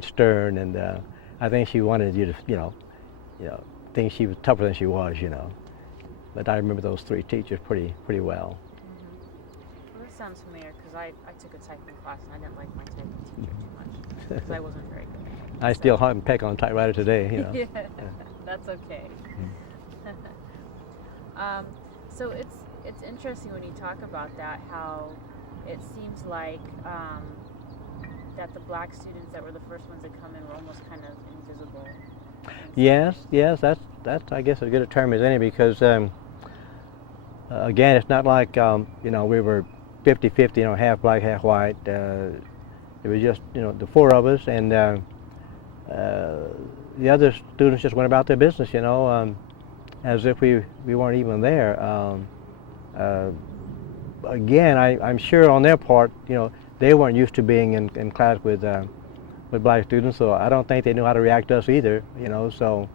stern, and I think she wanted you to, think she was tougher than she was. But I remember those three teachers pretty well. Well, this sounds familiar because I took a typing class and I didn't like my typing teacher too much because I wasn't very good at it. I still hunt and peck on a typewriter today. Yeah, that's okay. um, so it's interesting when you talk about that, how it seems like that the black students that were the first ones to come in were almost kind of invisible. Yes, that's I guess as good a term as any, because again, it's not like we were 50-50, half black, half white. It was just the four of us, and the other students just went about their business, as if we weren't even there. Again, I'm sure on their part, they weren't used to being in class with black students, so I don't think they knew how to react to us either. So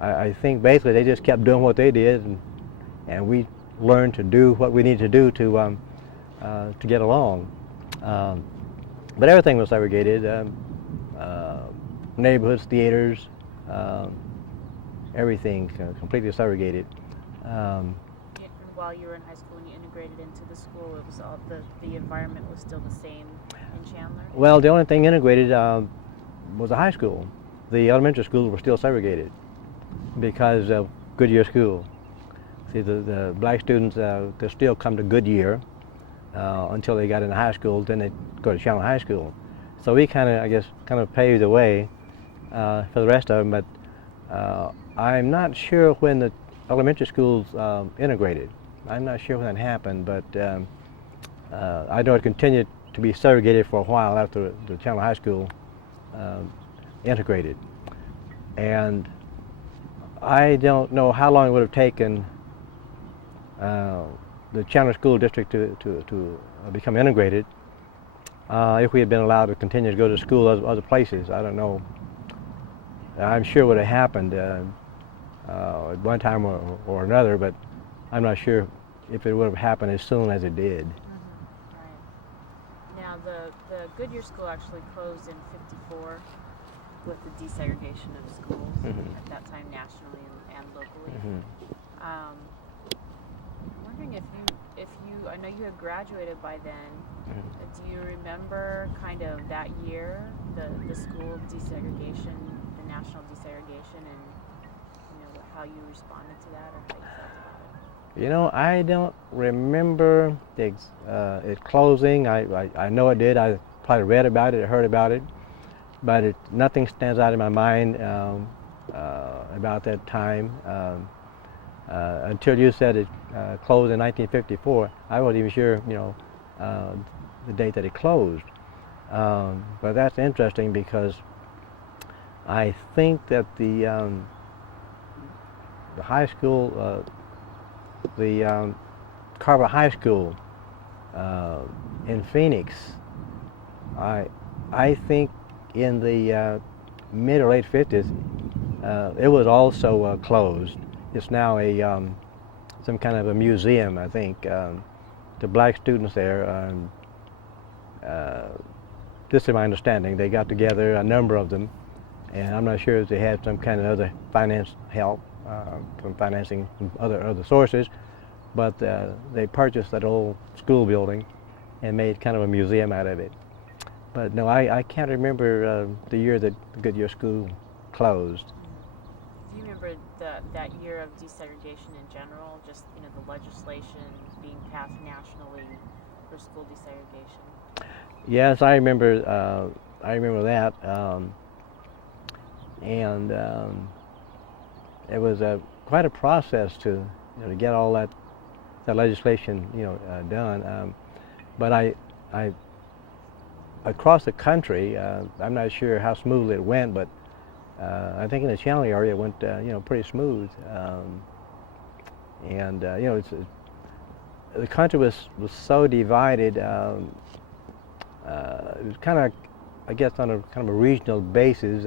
I think basically they just kept doing what they did, and we learned to do what we needed to do to get along. But everything was segregated. Neighborhoods, theaters, everything completely segregated. And while you were in high school and you integrated into the school, it was all the environment was still the same in Chandler? Well, the only thing integrated was the high school. The elementary schools were still segregated because of Goodyear School. See, the black students they still come to Goodyear until they got into high school. Then they go to Chandler High School. So we kind of paved the way for the rest of them. But I'm not sure when the elementary schools integrated. I'm not sure when that happened, but I know it continued to be segregated for a while after the Chandler High School integrated. And I don't know how long it would have taken the Chandler School District to become integrated if we had been allowed to continue to go to school other places. I don't know. I'm sure it would have happened at one time or another, but I'm not sure if it would have happened as soon as it did. Right. Now, the Goodyear School actually closed in '54 with the desegregation of schools at that time nationally and locally. I'm wondering if you, I know you had graduated by then. Do you remember kind of that year, the school desegregation, the national desegregation, and how you responded to that or how you felt about it? I don't remember it closing. I know it did. I probably read about it or heard about it, but nothing stands out in my mind about that time. Until you said it closed in 1954, I wasn't even sure, the date that it closed. But that's interesting because I think that the high school, the Carver High School in Phoenix, I think in the mid or late 50s, it was also closed. It's now some kind of a museum, I think. The black students there, this is my understanding, they got together, a number of them, and I'm not sure if they had some kind of other finance help from financing from other sources, but they purchased that old school building and made kind of a museum out of it. But no, I can't remember the year that Goodyear School closed. Do you remember that year of desegregation in general, just the legislation being passed nationally for school desegregation? Yes, I remember that, and it was quite a process to get all that legislation done. But I across the country, I'm not sure how smoothly it went, but I think in the Chandler area it went pretty smooth. And the country was so divided. It was kind of, I guess, on a kind of a regional basis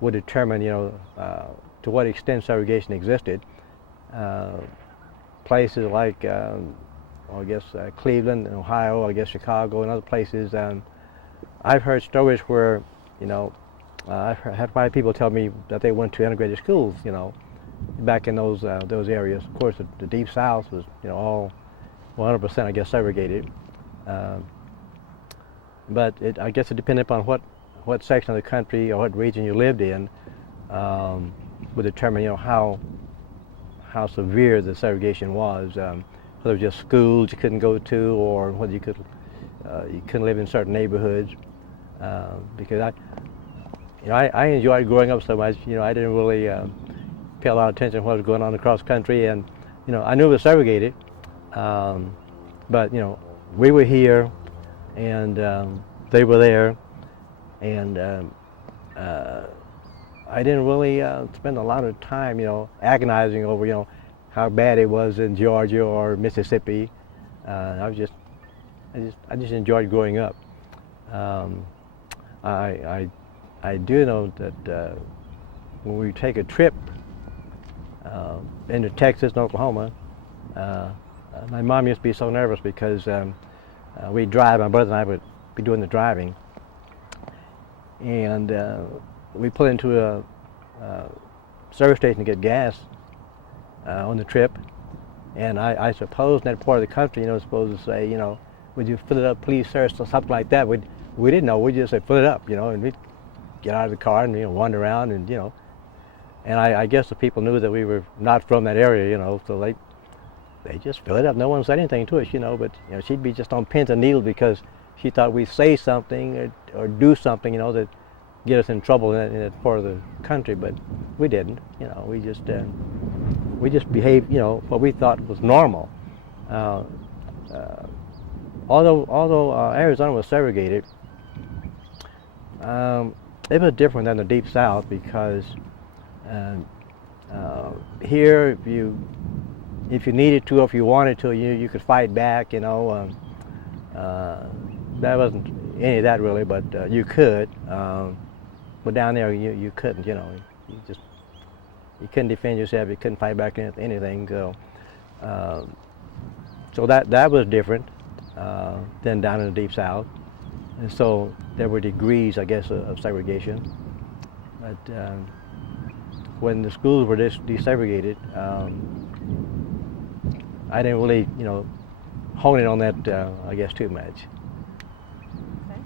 would determine, to what extent segregation existed. Places like, I guess, Cleveland, Ohio, I guess Chicago, and other places. I've heard stories where You know, I've had quite a people tell me that they went to integrated schools. You know, back in those areas. Of course, the Deep South was, you know, all 100%, I guess, segregated. But I guess it depended upon what section of the country or what region you lived in, would determine, you know, how severe the segregation was. Whether it was just schools you couldn't go to, or whether you couldn't live in certain neighborhoods. Because I enjoyed growing up so much. You know, I didn't really pay a lot of attention to what was going on across country, and you know, I knew it was segregated, but you know, we were here, and they were there, and I didn't really spend a lot of time, you know, agonizing over, you know, how bad it was in Georgia or Mississippi. I just enjoyed growing up. I do know that when we take a trip into Texas and Oklahoma, my mom used to be so nervous because we'd drive, my brother and I would be doing the driving, and we pull into a service station to get gas on the trip, and I suppose in that part of the country, you know, supposed to say, you know, would you fill it up, please, sir, or something like that. We didn't know. We just said fill it up, you know, and we'd get out of the car and, you know, wander around, and you know, and I guess the people knew that we were not from that area, you know, so they just fill it up. No one said anything to us, you know, but you know, she'd be just on pins and needles because she thought we'd say something or do something, you know, that get us in trouble in that part of the country, but we didn't. You know, we just behaved, you know, what we thought was normal. Although Arizona was segregated, it was different than the Deep South because here, if you needed to, or if you wanted to, you could fight back. You know, there wasn't any of that really, but you could. But down there, you couldn't. You know, you couldn't defend yourself. You couldn't fight back against anything. So that was different than down in the Deep South. And so there were degrees, I guess, of segregation. But when the schools were desegregated, I didn't really, you know, hone in on that, I guess, too much. Okay.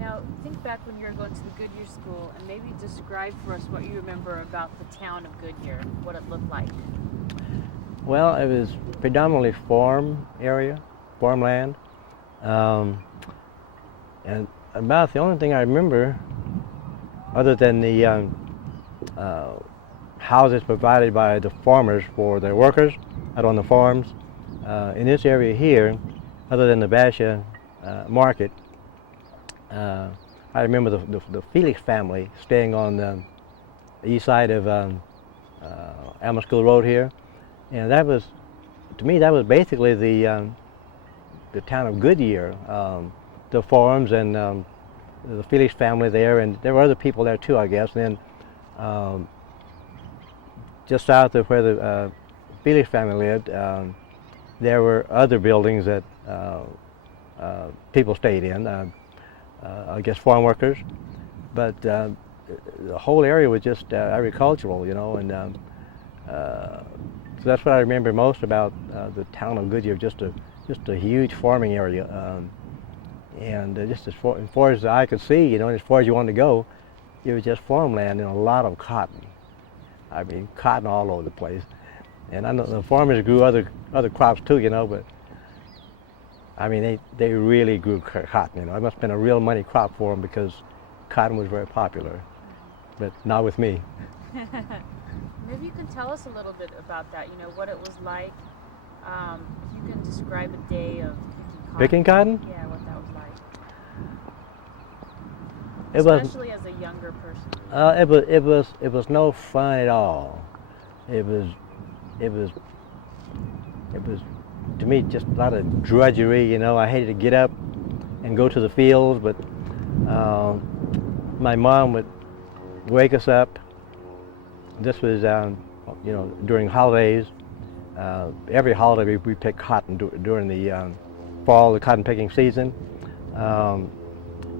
Now, think back when you were going to the Goodyear School, and maybe describe for us what you remember about the town of Goodyear, what it looked like. Well, it was predominantly farm area, farmland. And about the only thing I remember, other than the houses provided by the farmers for their workers out on the farms, in this area here, other than the Basha market, I remember the Felix family staying on the east side of Alma School Road here, and that was, to me, that was basically the town of Goodyear. The farms and the Felix family there, and there were other people there too, I guess. And then just south of where the Felix family lived, there were other buildings that people stayed in, I guess farm workers. But the whole area was just agricultural, you know, and so that's what I remember most about the town of Goodyear, just a huge farming area. And just as far as the eye could see, you know, and as far as you wanted to go, it was just farmland and a lot of cotton. I mean, cotton all over the place. And I know the farmers grew other crops too, you know, but I mean, they really grew cotton, you know. It must have been a real money crop for them because cotton was very popular, but not with me. Maybe you can tell us a little bit about that, you know, what it was like. If you can describe a day of picking cotton? Yeah, what that was like. Especially as a younger person. It was no fun at all. It was to me just a lot of drudgery, you know. I hated to get up and go to the fields, but my mom would wake us up. This was you know, during holidays. Every holiday we picked cotton during the fall, the cotton picking season.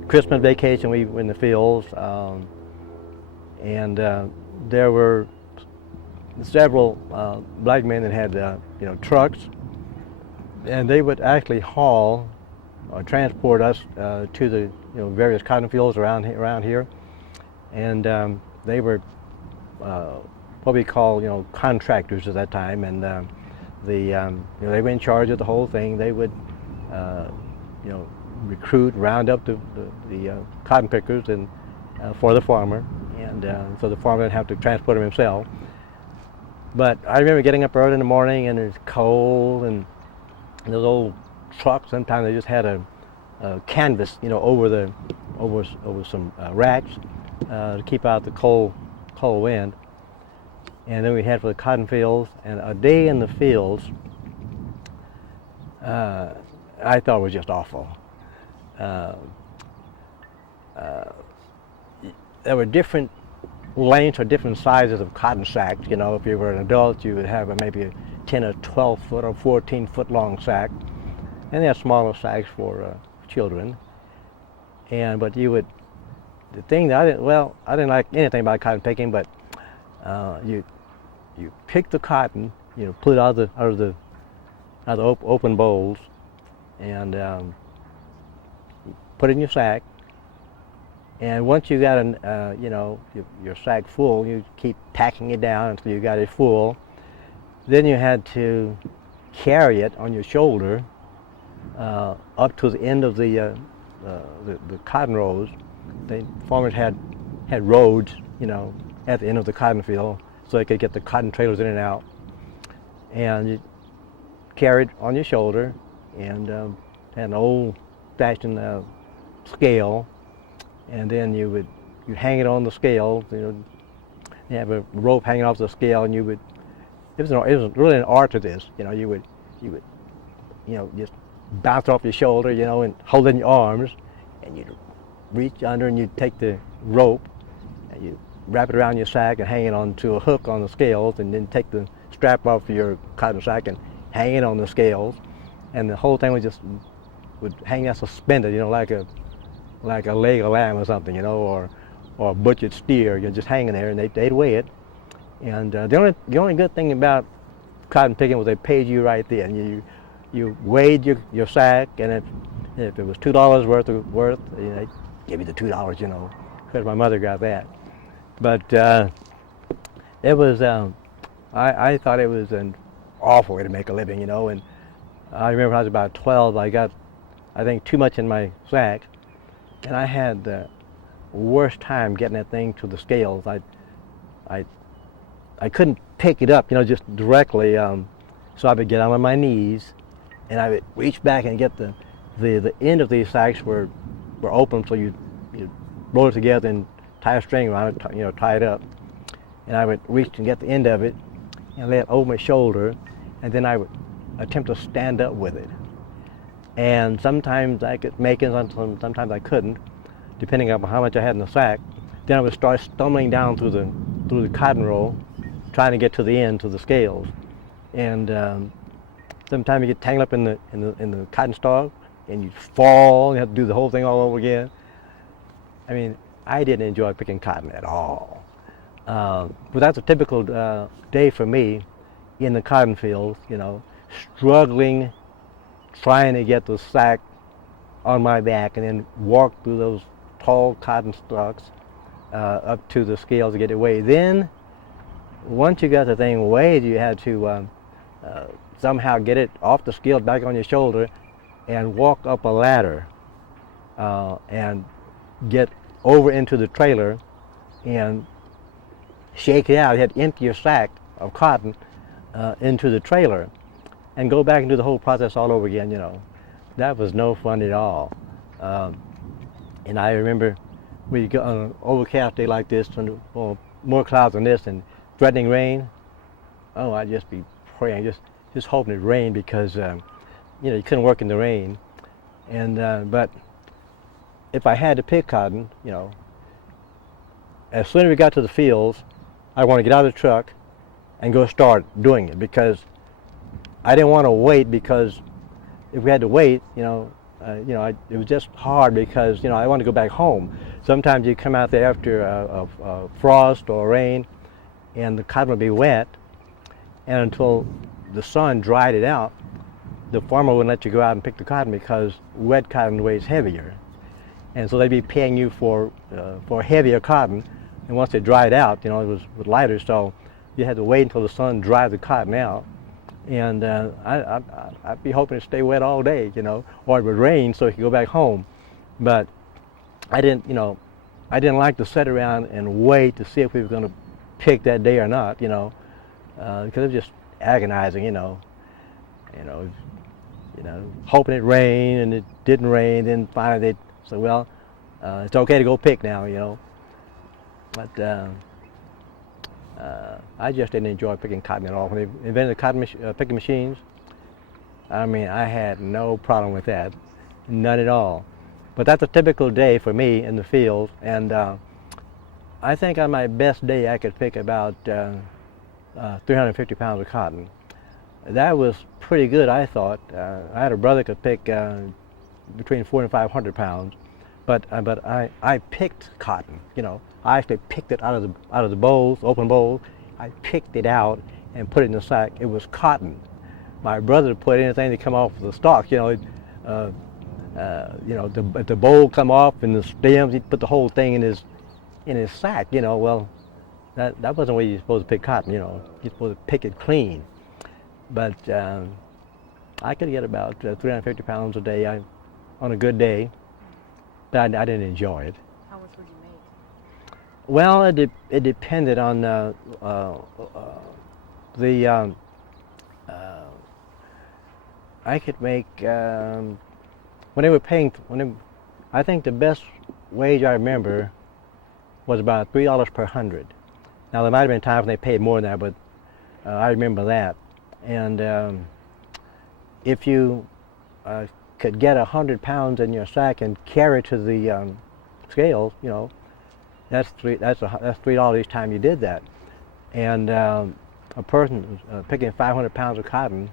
Christmas vacation, we were in the fields, and there were several black men that had trucks, and they would actually haul or transport us to the various cotton fields around here, and they were what we call contractors at that time, and they were in charge of the whole thing. They would recruit, round up the cotton pickers and for the farmer, and so the farmer didn't have to transport them himself. But I remember getting up early in the morning, and it's cold, and those old trucks, sometimes they just had a canvas, over some racks to keep out the cold wind. And then we head for the cotton fields, and a day in the fields, I thought was just awful. There were different lengths or different sizes of cotton sacks. If you were an adult, you would have maybe a 10 or 12 foot or 14 foot long sack, and they had smaller sacks for children. But the thing that I didn't like anything about cotton picking, but you pick the cotton, pull it out of the open bowls, and put it in your sack. And once you got your sack full, you keep packing it down until you got it full. Then you had to carry it on your shoulder up to the end of the cotton rows. The farmers had roads, at the end of the cotton field, so they could get the cotton trailers in and out. And you carried on your shoulder, and had an old-fashioned scale, and then you'd hang it on the scale. You have a rope hanging off the scale, and it was really an art to this. You would just bounce off your shoulder, and hold it in your arms, and you'd reach under and you'd take the rope and you wrap it around your sack and hang it onto a hook on the scales, and then take the strap off of your cotton sack and hang it on the scales, and the whole thing would hang out suspended, like a leg of lamb or something, or a butchered steer, just hanging there, and they'd weigh it. And the only good thing about cotton picking was they paid you right then. You weighed your sack, and if it was $2 worth, they'd give you the $2, because my mother got that. But it was I thought it was an awful way to make a living, and I remember when I was about 12, I got, I think, too much in my sack, and I had the worst time getting that thing to the scales. I couldn't pick it up, just directly, so I would get on my knees, and I would reach back and get the end of these sacks were open, so you roll it together and tie a string around it, tie it up, and I would reach and get the end of it and lay it over my shoulder, and then I would attempt to stand up with it. And sometimes I could make it, sometimes I couldn't, depending on how much I had in the sack. Then I would start stumbling down through the cotton roll, trying to get to the end, to the scales. And sometimes you get tangled up in the cotton stalk, and you fall, and you have to do the whole thing all over again. I mean, I didn't enjoy picking cotton at all. But that's a typical day for me in the cotton fields, struggling, trying to get the sack on my back, and then walk through those tall cotton stalks up to the scales to get it weighed. Then, once you got the thing weighed, you had to somehow get it off the scale back on your shoulder and walk up a ladder and get over into the trailer and shake it out. You had to empty your sack of cotton into the trailer and go back and do the whole process all over again. That was no fun at all. And I remember we go on an overcast day like this, or more clouds than this, and threatening rain. Oh, I'd just be praying, just hoping it rained, because you couldn't work in the rain. And but if I had to pick cotton, as soon as we got to the fields, I want to get out of the truck and go start doing it, because I didn't want to wait, because if we had to wait, it was just hard because I wanted to go back home. Sometimes you come out there after a frost or rain, and the cotton would be wet, and until the sun dried it out, the farmer wouldn't let you go out and pick the cotton because wet cotton weighs heavier, and so they'd be paying you for heavier cotton, and once it dried out, it was lighter, so you had to wait until the sun dried the cotton out. And I'd be hoping to stay wet all day, or it would rain so he could go back home. But I didn't like to sit around and wait to see if we were going to pick that day or not, because it was just agonizing, hoping it rained and it didn't rain. Then finally they'd say, well, it's okay to go pick now, But I just didn't enjoy picking cotton at all. When they invented the cotton picking machines, I mean, I had no problem with that, none at all. But that's a typical day for me in the field, and I think on my best day I could pick about 350 pounds of cotton. That was pretty good, I thought. I had a brother who could pick between 400 and 500 pounds, but I picked cotton, I actually picked it out of the bowls, open bowls. I picked it out and put it in the sack. It was cotton. My brother put anything that come off the stalk, the bowl come off and the stems. He'd put the whole thing in his sack. Well, that wasn't the way you're supposed to pick cotton. You're supposed to pick it clean. But I could get about 350 pounds a day on a good day, but I didn't enjoy it. How much would you make? Well, it depended on I could make when they were paying. I think the best wage I remember was about $3 per hundred. Now there might have been times when they paid more than that, but I remember that. And if you could get 100 pounds in your sack and carry it to the scales, that's $3 each time you did that. And a person picking 500 pounds of cotton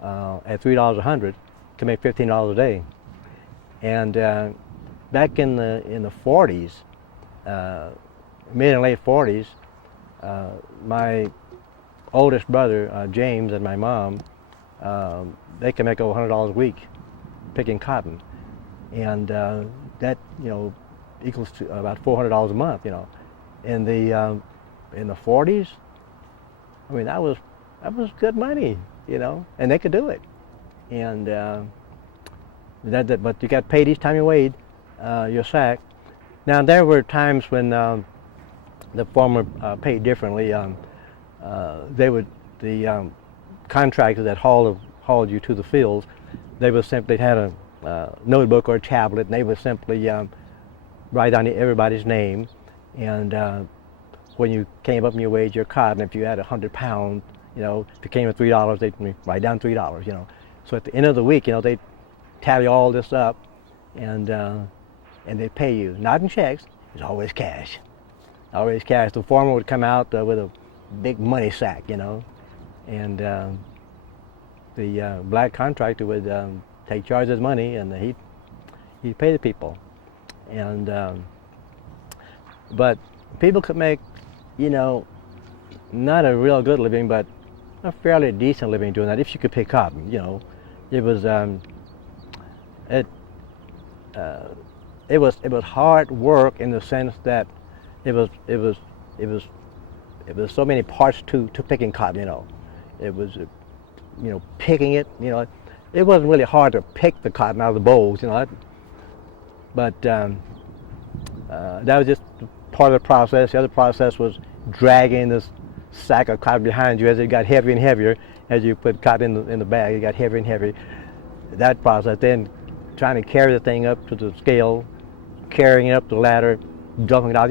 at $3 a hundred can make $15 a day. And back in the 40s, mid and late 40s, my oldest brother James and my mom, they can make over $100 a week picking cotton, and that equals to about $400 a month. In the 40s, I mean that was good money, and they could do it. And but you got paid each time you weighed your sack. Now there were times when the farmer paid differently. The contractors that hauled you to the fields, they would simply had a notebook or a tablet, and they would simply write down everybody's name, and when you came up and you weighed your cotton, if you had 100 pounds, if it came at $3, they'd write down $3, So at the end of the week, they'd tally all this up, and they'd pay you, not in checks, it's always cash. Always cash. The farmer would come out with a big money sack, and the black contractor would take charge of his money, and he'd pay the people. And but people could make, not a real good living, but a fairly decent living doing that if you could pick cotton. It was it was hard work in the sense that it was so many parts to picking cotton. It was picking it. It wasn't really hard to pick the cotton out of the bowls. But that was just part of the process. The other process was dragging this sack of cotton behind you as it got heavier and heavier. As you put cotton in the bag, it got heavier and heavier. That process, then trying to carry the thing up to the scale, carrying it up the ladder, dumping it out.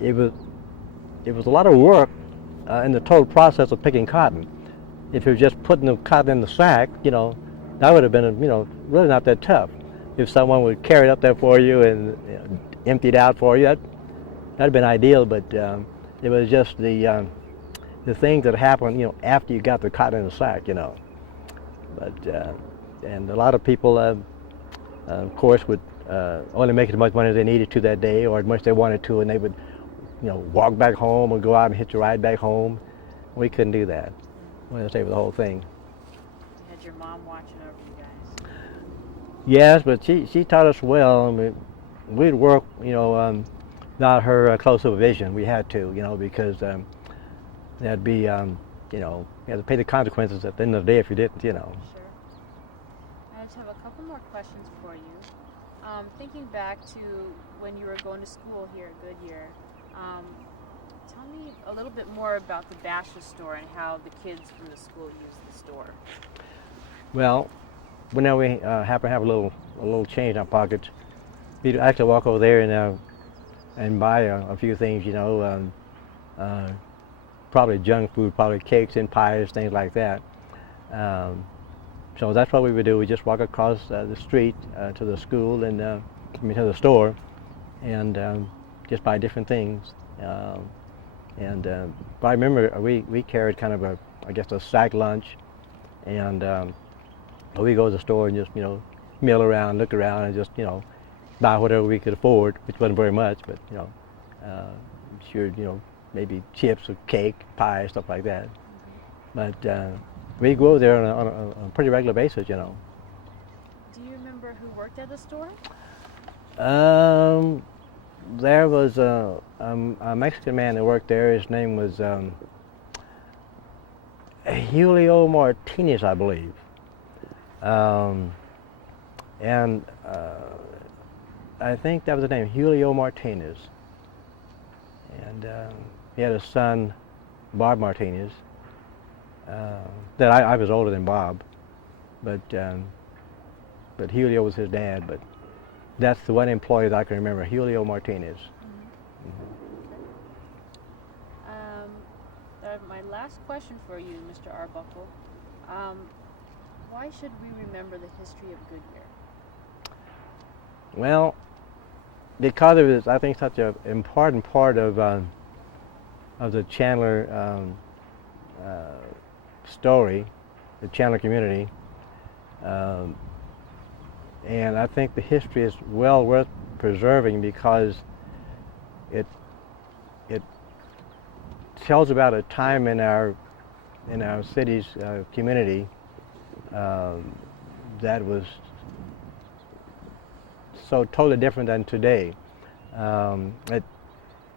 It was a lot of work in the total process of picking cotton. If you were just putting the cotton in the sack, that would have been, really not that tough. If someone would carry it up there for you and empty it out for you, that'd have been ideal. But it was just the things that happened, after you got the cotton in the sack, But and a lot of people of course, would only make as much money as they needed to that day, or as much they wanted to, and they would, walk back home or go out and hitch a ride back home. We couldn't do that. We had to stay for the whole thing. You had your mom watching over you guys. Yes, but she taught us well. I mean, we'd work, without her close supervision. We had to, because that'd be, you had to pay the consequences at the end of the day if you didn't, Sure. I just have a couple more questions for you. Thinking back to when you were going to school here at Goodyear, tell me a little bit more about the Basha store and how the kids from the school use the store. Well, whenever we happen to have a little change in our pockets, we'd actually walk over there and buy a few things, probably junk food, probably cakes and pies, things like that. So that's what we would do. We just walk across the street to the school and to the store, and just buy different things. But I remember we carried kind of a sack lunch, and we go to the store and just mill around, look around, and just buy whatever we could afford, which wasn't very much, but sure, maybe chips or cake, pie, stuff like that. But we go there on a pretty regular basis, Do you remember who worked at the store? There was a Mexican man that worked there. His name was Julio Martinez, I believe. And I think that was the name, Julio Martinez. And he had a son, Bob Martinez. That I was older than Bob, but Julio was his dad. But that's the one employee that I can remember, Julio Martinez. My last question for you, Mr. Arbuckle. Why should we remember the history of Goodyear? Well, because it was, I think, such an important part of the Chandler story, the Chandler community, and I think the history is well worth preserving because it tells about a time in our city's community that was so totally different than today.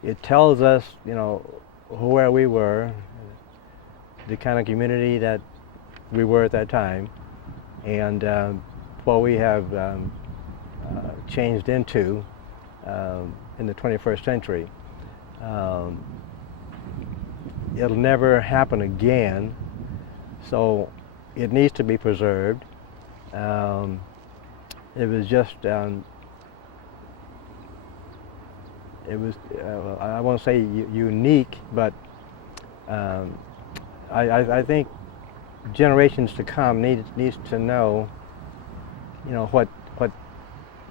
It tells us, where we were, the kind of community that we were at that time, and what we have changed into in the 21st century. It'll never happen again, so it needs to be preserved. It was just, it was, I won't say unique, but I think generations to come needs to know, what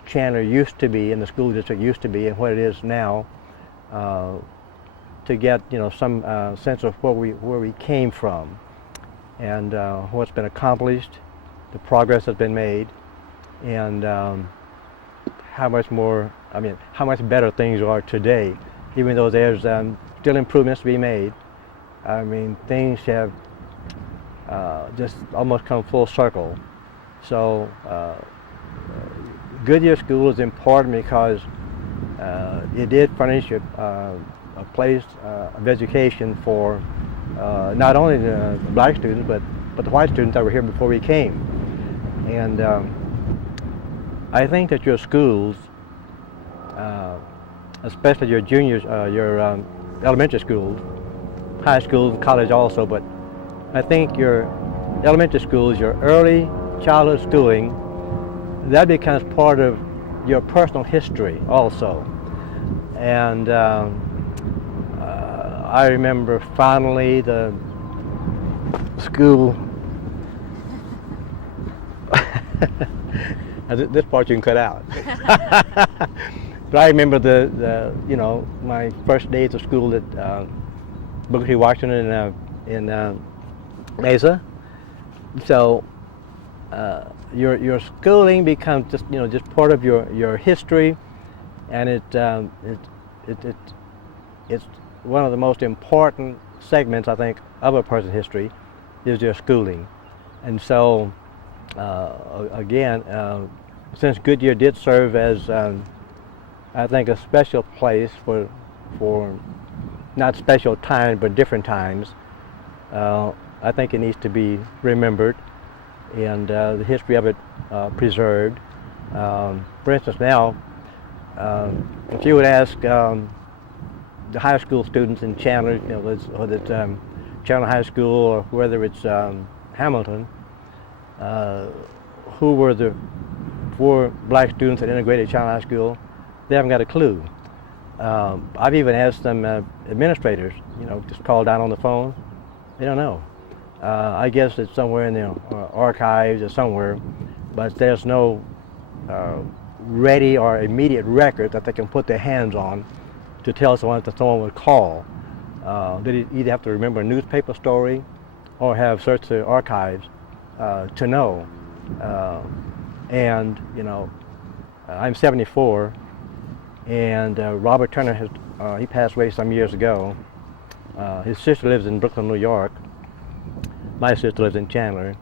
Chandler used to be and the school district used to be and what it is now, to get some sense of where we came from and what's been accomplished, the progress that's been made, and how much better things are today, even though there's still improvements to be made. I mean, things have just almost come full circle. So Goodyear School is important because it did furnish a place of education for not only the black students but the white students that were here before we came. And I think that your schools, especially your juniors, your elementary schools, high schools, college also, but I think your elementary schools, your early childhood schooling, that becomes part of your personal history also. And I remember finally the school. This part you can cut out. But I remember my first days of school at Booker T. Washington in Mesa. So your schooling becomes just just part of your history, and it's one of the most important segments, I think, of a person's history is their schooling. And so again, since Goodyear did serve as I think a special place for not special times but different times, I think it needs to be remembered and the history of it preserved. For instance, now, if you would ask the high school students in Chandler, whether it's Chandler High School or whether it's Hamilton, who were the 4 black students that integrated Chandler High School, they haven't got a clue. I've even asked them administrators, just call down on the phone. They don't know. I guess it's somewhere in the archives or somewhere, but there's no ready or immediate record that they can put their hands on to tell someone that someone would call. They either have to remember a newspaper story or have searched the archives to know. And I'm 74, and Robert Turner he passed away some years ago. His sister lives in Brooklyn, New York. My sister lives in Chandler.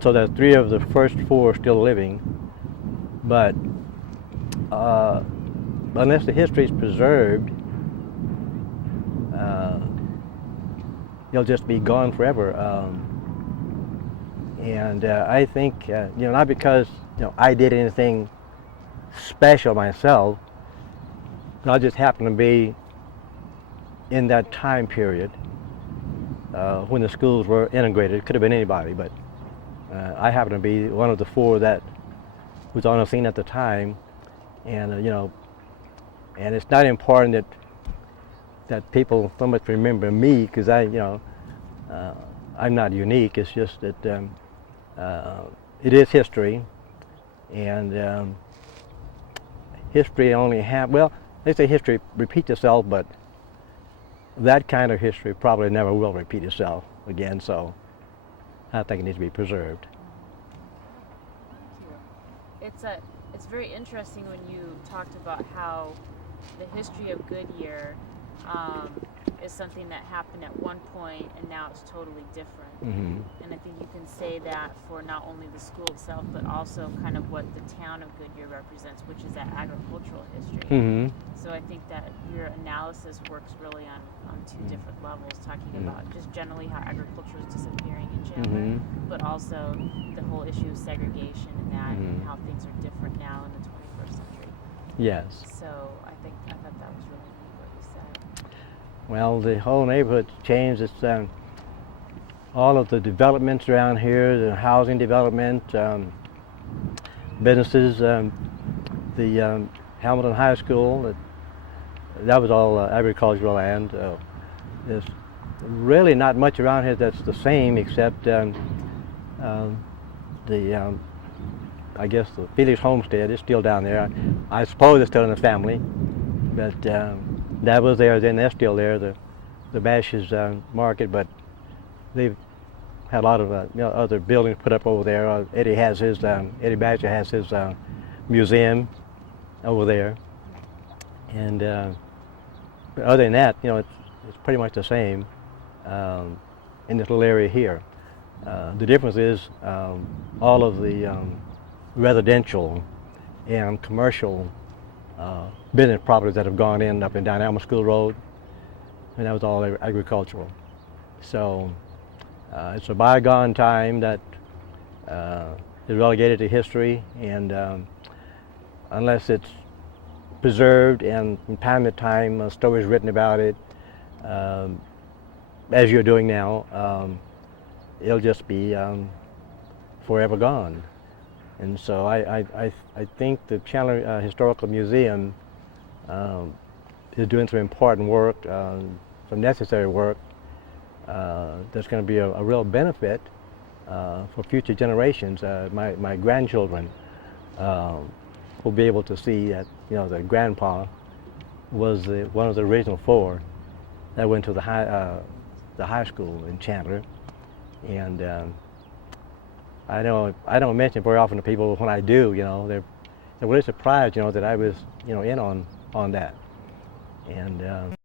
So there's 3 of the first 4 still living. But unless the history is preserved, they'll just be gone forever. And I think, not because I did anything special myself, but I just happened to be in that time period when the schools were integrated. It could have been anybody, but I happened to be one of the 4 that was on the scene at the time. And and it's not important that people so much remember me, because I'm not unique. It's just that it is history, and history only they say history repeats itself, but that kind of history probably never will repeat itself again, so I think it needs to be preserved. It's very interesting when you talked about how the history of Goodyear is something that happened at one point and now it's totally different. Mm-hmm. And I think you can say that for not only the school itself, but also kind of what the town of Goodyear represents, which is that agricultural history. Mm-hmm. So I think that your analysis works really on 2 different levels, talking about just generally how agriculture is disappearing in Chandler, but also the whole issue of segregation and that, and how things are different now in the 21st century. Yes. So I thought that was really neat what you said. Well, the whole neighborhood's changed. It's all of the developments around here, the housing development, businesses, the Hamilton High School, that was all agricultural land. There's really not much around here that's the same, except I guess the Felix Homestead is still down there. I suppose it's still in the family, but that was there then. They're still there. The Bash's Market, but they've had a lot of other buildings put up over there. Eddie Basher has his museum over there, and but other than that, it's pretty much the same in this little area here. The difference is all of the residential and commercial business properties that have gone in up and down Alma School Road, and that was all agricultural. So it's a bygone time that is relegated to history, and unless it's preserved and from time to time stories written about it, as you're doing now, it'll just be forever gone. And so I think the Chandler Historical Museum is doing some important work, some necessary work that's going to be a real benefit for future generations. My grandchildren will be able to see that that Grandpa was one of the original 4 that went to the high school in Chandler, and I don't mention very often to people when I do. They're really surprised, that I was, in on that. And